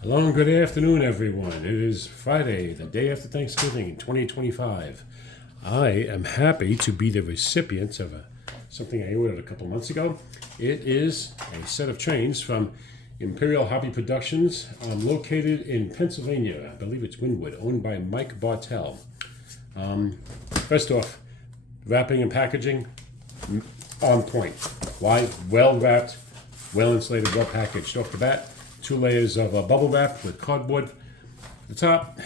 Hello and good afternoon, everyone. It is Friday, the day after Thanksgiving, 2025. I am happy to be the recipient of something I ordered a couple months ago. It is a set of trains from Imperial Hobby Productions, located in Pennsylvania. I believe it's Wynwood, owned by Mike Bartell. First off, wrapping and packaging, on point. Why? Well wrapped, well insulated, well packaged off the bat. 2 layers of bubble wrap with cardboard at the top,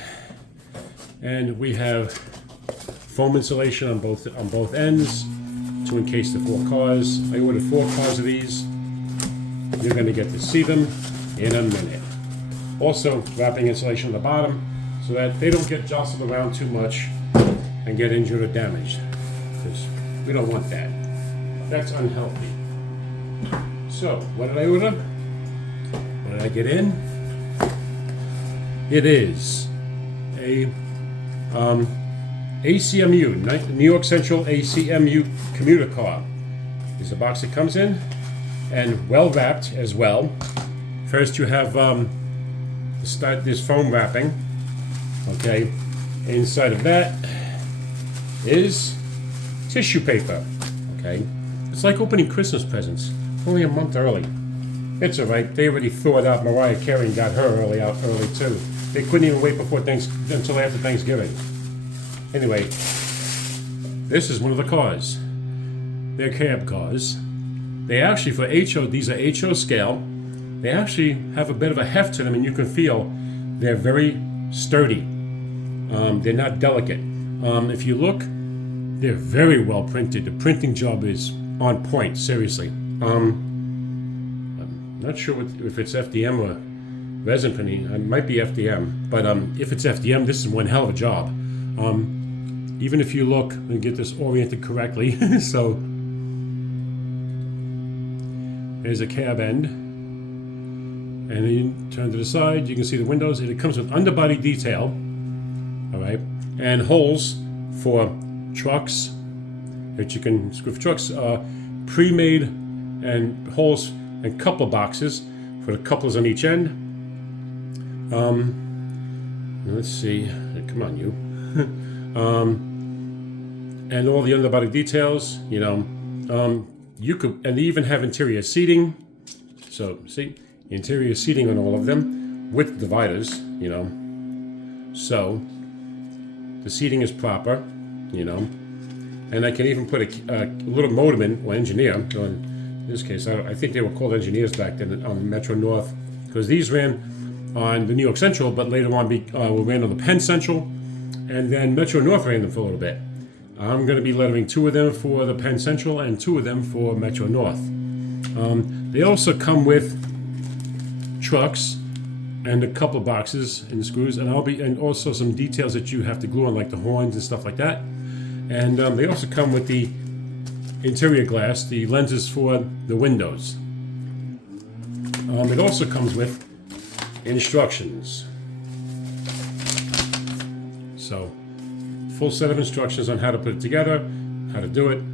and we have foam insulation on both ends to encase the 4 cars. I ordered 4 cars of these. You're going to get to see them in a minute. Also, wrapping insulation on the bottom so that they don't get jostled around too much and get injured or damaged, because we don't want that. That's unhealthy. So, what did I order? What did I get in? It is a ACMU, New York Central ACMU commuter car. There's a box it comes in, and well wrapped as well. First you have this foam wrapping. Okay, inside of that is tissue paper. Okay, it's like opening Christmas presents, only a month early. It's all right. They already thawed out Mariah Carey and got her early too. They couldn't even wait until after Thanksgiving. Anyway, this is one of the cars. They're cab cars. They actually, for HO, these are HO scale. They actually have a bit of a heft to them, and you can feel they're very sturdy. They're not delicate. If you look, they're very well printed. The printing job is on point, seriously. Not sure if it's FDM or resin printing. It might be FDM, but if it's FDM, this is one hell of a job. Even if you look and get this oriented correctly, so there's a cab end, and then you turn to the side, you can see the windows, and it comes with underbody detail, all right, and holes for trucks that you can screw for trucks, pre-made, and holes and coupler boxes for the couplers on each end. Let's see, come on, you. And all the underbody details, you could, and they even have interior seating. So see, interior seating on all of them with dividers, So the seating is proper, and I can even put a little motorman or engineer on. In this case, I think they were called engineers back then on Metro North, because these ran on the New York Central, but later on ran on the Penn Central, and then Metro North ran them for a little bit. I'm going to be lettering 2 of them for the Penn Central and 2 of them for Metro North. They also come with trucks and a couple of boxes and screws, and also some details that you have to glue on, like the horns and stuff like that. And they also come with the interior glass, the lenses for the windows. It also comes with instructions. So, full set of instructions on how to put it together, how to do it,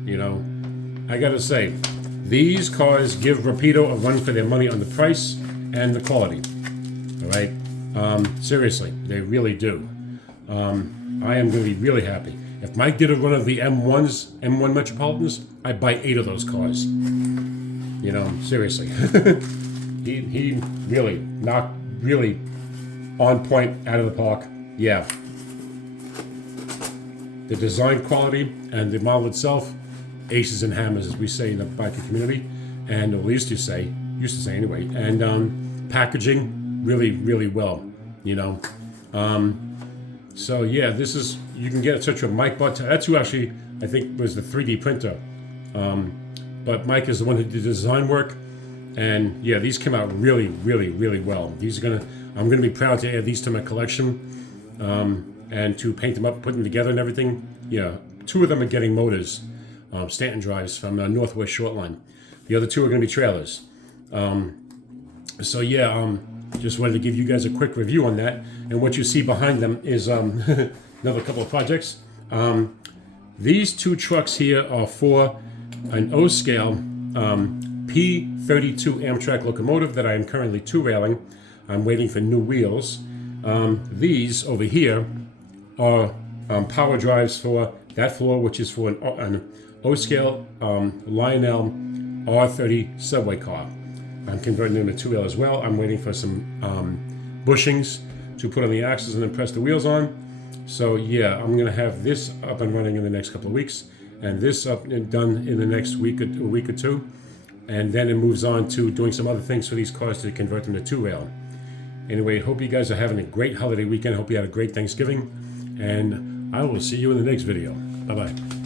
I gotta say, these cars give Rapido a run for their money on the price and the quality. All right? Seriously, they really do. I am going to be really happy. If Mike did a run of the M1 Metropolitans, I'd buy 8 of those cars. Seriously. he really knocked really on point out of the park. Yeah. The design quality and the model itself, aces and hammers, as we say in the biker community, and at least used to say anyway. And packaging really, really well, So yeah, this is, you can get it such a Mike Bartell. That's who actually, I think, was the 3D printer. But Mike is the one who did the design work. And yeah, these came out really, really, really well. I'm gonna be proud to add these to my collection, and to paint them up, put them together and everything. Yeah, 2 of them are getting motors, Stanton drives from Northwest Shortline. The other 2 are gonna be trailers. So yeah, just wanted to give you guys a quick review on that. And what you see behind them is another couple of projects. These 2 trucks here are for an O-scale P32 Amtrak locomotive that I am currently 2-railing. I'm waiting for new wheels. These over here are power drives for that floor, which is for an O-scale Lionel R30 subway car. I'm converting them to 2L as well. I'm waiting for some bushings to put on the axles and then press the wheels on. So yeah, I'm gonna have this up and running in the next couple of weeks, and this up and done in the next week or two, and then it moves on to doing some other things for these cars to convert them to 2L. Anyway, hope you guys are having a great holiday weekend. Hope you had a great Thanksgiving, and I will see you in the next video. Bye-bye.